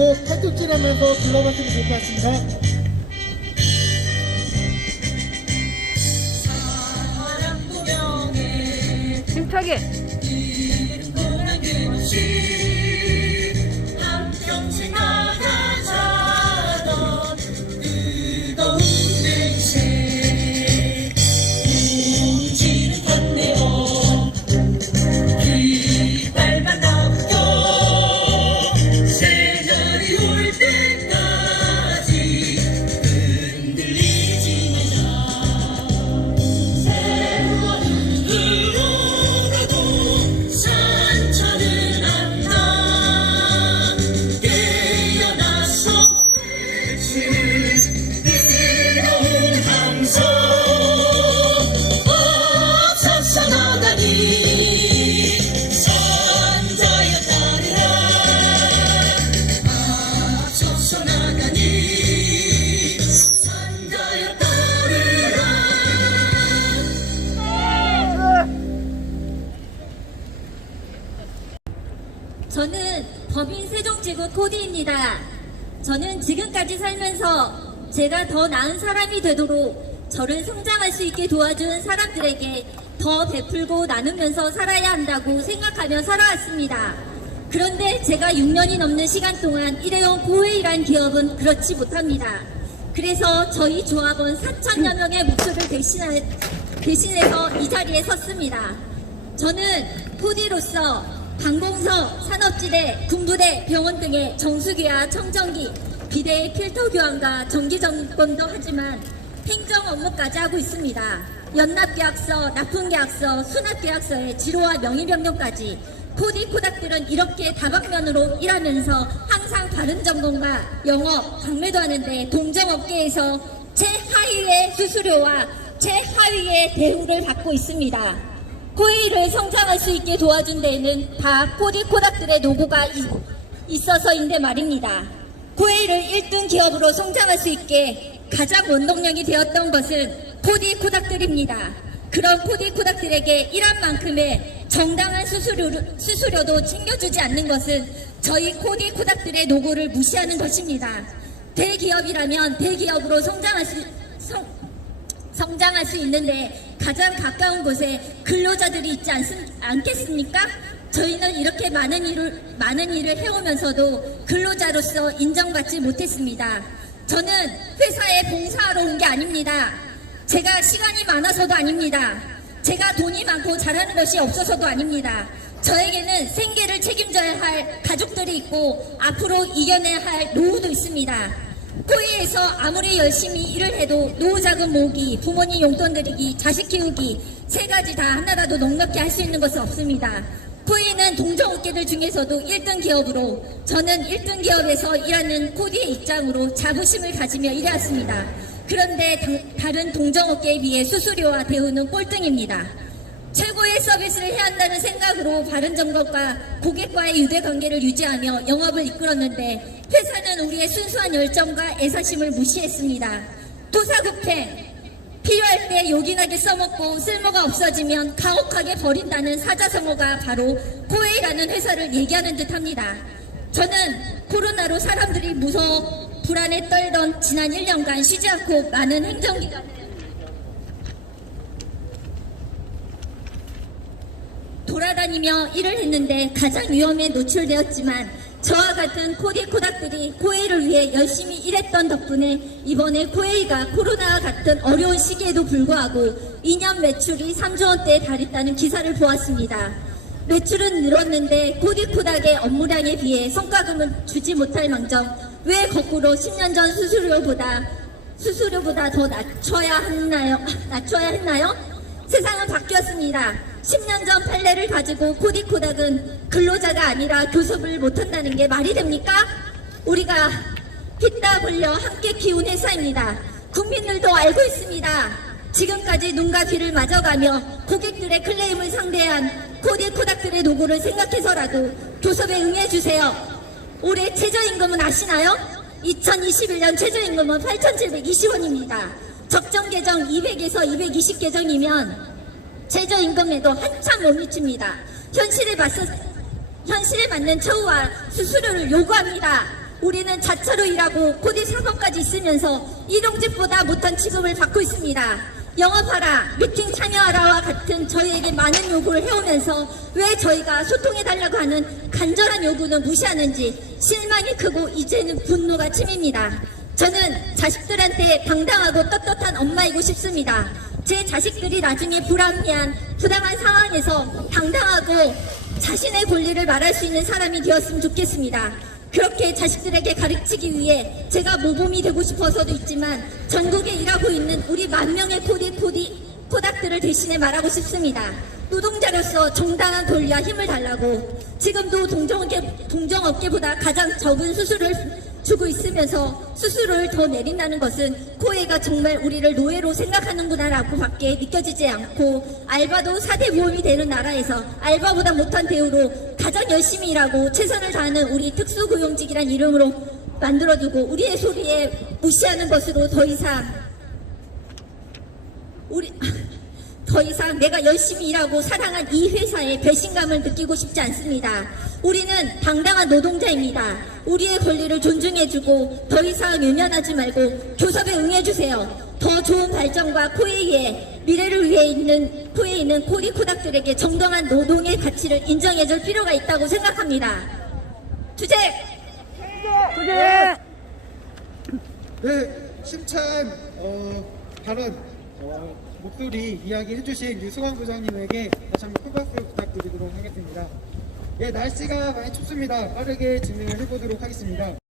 하시고 팔뚝질하면서 불러봤으면 좋을 것 같습니다. 힘차게. 한평생 나가자던 뜨거운 냄새 우지는 건네어 깃발만 남겨 새날이 올 때까지 흔들리지 말자 세월은 흘러가도 산천은 안나 깨어나서 외치는 뜨거운 함성 앞서서 나가니 산자여 따르라 앞서서 나가니 산자여 따르라. 저는 법인 세종지구 코디입니다. 저는 지금까지 살면서 제가 더 나은 사람이 되도록 저를 성장할 수 있게 도와준 사람들에게 더 베풀고 나누면서 살아야 한다고 생각하며 살아왔습니다. 그런데 제가 6년이 넘는 시간 동안 일해온 코웨이란 기업은 그렇지 못합니다. 그래서 저희 조합원 4천여 명의 목소리를 대신해서 이 자리에 섰습니다. 저는 코디로서 관공서, 산업지대, 군부대, 병원 등의 정수기와 청정기, 비대의 필터 교환과 정기 점검도 하지만 행정 업무까지 하고 있습니다. 연납계약서, 납품계약서, 수납계약서의 지로와 명의명령까지 코디 코닥들은 이렇게 다방면으로 일하면서 항상 다른 점검과 영업, 방매도 하는데 동정업계에서 최하위의 수수료와 최하위의 대우를 받고 있습니다. 코웨이를 성장할 수 있게 도와준 데에는 다 코디 코닥들의 노고가 있어서인데 말입니다. 코웨이를 1등 기업으로 성장할 수 있게 가장 원동력이 되었던 것은 코디 코닥들입니다. 그런 코디 코닥들에게 일한 만큼의 정당한 수수료도 챙겨주지 않는 것은 저희 코디 코닥들의 노고를 무시하는 것입니다. 대기업이라면 대기업으로 성장할 수 있는데 가장 가까운 곳에 근로자들이 있지 않겠습니까? 저희는 이렇게 많은 일을 해오면서도 근로자로서 인정받지 못했습니다. 저는 회사에 봉사하러 온 게 아닙니다. 제가 시간이 많아서도 아닙니다. 제가 돈이 많고 잘하는 것이 없어서도 아닙니다. 저에게는 생계를 책임져야 할 가족들이 있고 앞으로 이겨내야 할 노후도 있습니다. 코웨이에서 아무리 열심히 일을 해도 노후자금 모으기, 부모님 용돈 드리기, 자식 키우기 세 가지 다 하나라도 넉넉히 할 수 있는 것은 없습니다. 코웨이는 동종업계들 중에서도 1등 기업으로 저는 1등 기업에서 일하는 코디의 입장으로 자부심을 가지며 일해왔습니다. 그런데 다른 동종업계에 비해 수수료와 대우는 꼴등입니다. 최고의 서비스를 해야 한다는 생각으로 바른점검과 고객과의 유대관계를 유지하며 영업을 이끌었는데 회사는 우리의 순수한 열정과 애사심을 무시했습니다. 토사구팽, 필요할 때 요긴하게 써먹고 쓸모가 없어지면 가혹하게 버린다는 사자성어가 바로 코웨이라는 회사를 얘기하는 듯합니다. 저는 코로나로 사람들이 무서워 불안에 떨던 지난 1년간 쉬지 않고 많은 행정기관을 돌아다니며 일을 했는데 가장 위험에 노출되었지만 저와 같은 코디 코닥들이 코웨이를 위해 열심히 일했던 덕분에 이번에 코웨이가 코로나와 같은 어려운 시기에도 불구하고 2년 매출이 3조 원대에 달했다는 기사를 보았습니다. 매출은 늘었는데 코디 코닥의 업무량에 비해 성과금을 주지 못할 망정 왜 거꾸로 10년 전 수수료보다 더 낮춰야 했나요? 세상은 바뀌었습니다. 10년 전 판례를 가지고 코디 코닥은 근로자가 아니라 교섭을 못한다는 게 말이 됩니까? 우리가 피땀 흘려 함께 키운 회사입니다. 국민들도 알고 있습니다. 지금까지 눈과 귀를 맞아가며 고객들의 클레임을 상대한 코디 코닥들의 노고를 생각해서라도 교섭에 응해주세요. 올해 최저임금은 아시나요? 2021년 최저임금은 8,720원입니다. 적정 개정 200에서 220 개정이면 최저임금에도 한참 못 미칩니다. 현실에 맞는 처우와 수수료를 요구합니다. 우리는 자처로 일하고 코디 사범까지 있으면서 이동직보다 못한 취급을 받고 있습니다. 영업하라, 미팅 참여하라와 같은 저희에게 많은 요구를 해오면서 왜 저희가 소통해달라고 하는 간절한 요구는 무시하는지 실망이 크고 이제는 분노가 치밉니다. 저는 자식들한테 당당하고 떳떳한 엄마이고 싶습니다. 제 자식들이 나중에 불합리한 부당한 상황에서 당당하고 자신의 권리를 말할 수 있는 사람이 되었으면 좋겠습니다. 그렇게 자식들에게 가르치기 위해 제가 모범이 되고 싶어서도 있지만 전국에 일하고 있는 우리 10,000명의 코닥들을 대신해 말하고 싶습니다. 노동자로서 정당한 권리와 힘을 달라고. 지금도 동종업계보다 가장 적은 수수료를 주고 있으면서 수수료를 더 내린다는 것은 코웨이가 정말 우리를 노예로 생각하는구나라고 밖에 느껴지지 않고, 알바도 4대 모험이 되는 나라에서 알바보다 못한 대우로 가장 열심히 일하고 최선을 다하는 우리 특수고용직이란 이름으로 만들어두고 우리의 소리에 무시하는 것으로 더 이상 내가 열심히 일하고 사랑한 이 회사에 배신감을 느끼고 싶지 않습니다. 우리는 당당한 노동자입니다. 우리의 권리를 존중해주고 더 이상 유연하지 말고 교섭에 응해주세요. 더 좋은 발전과 코웨이의 미래를 위해 있는 코웨이에 있는 코닥들에게 정당한 노동의 가치를 인정해줄 필요가 있다고 생각합니다. 투쟁! 네, 심찬 발언, 목소리 이야기 해주신 유승환 부장님에게 다시 한번 큰 박수 부탁드리도록 하겠습니다. 예, 날씨가 많이 춥습니다. 빠르게 진행을 해보도록 하겠습니다.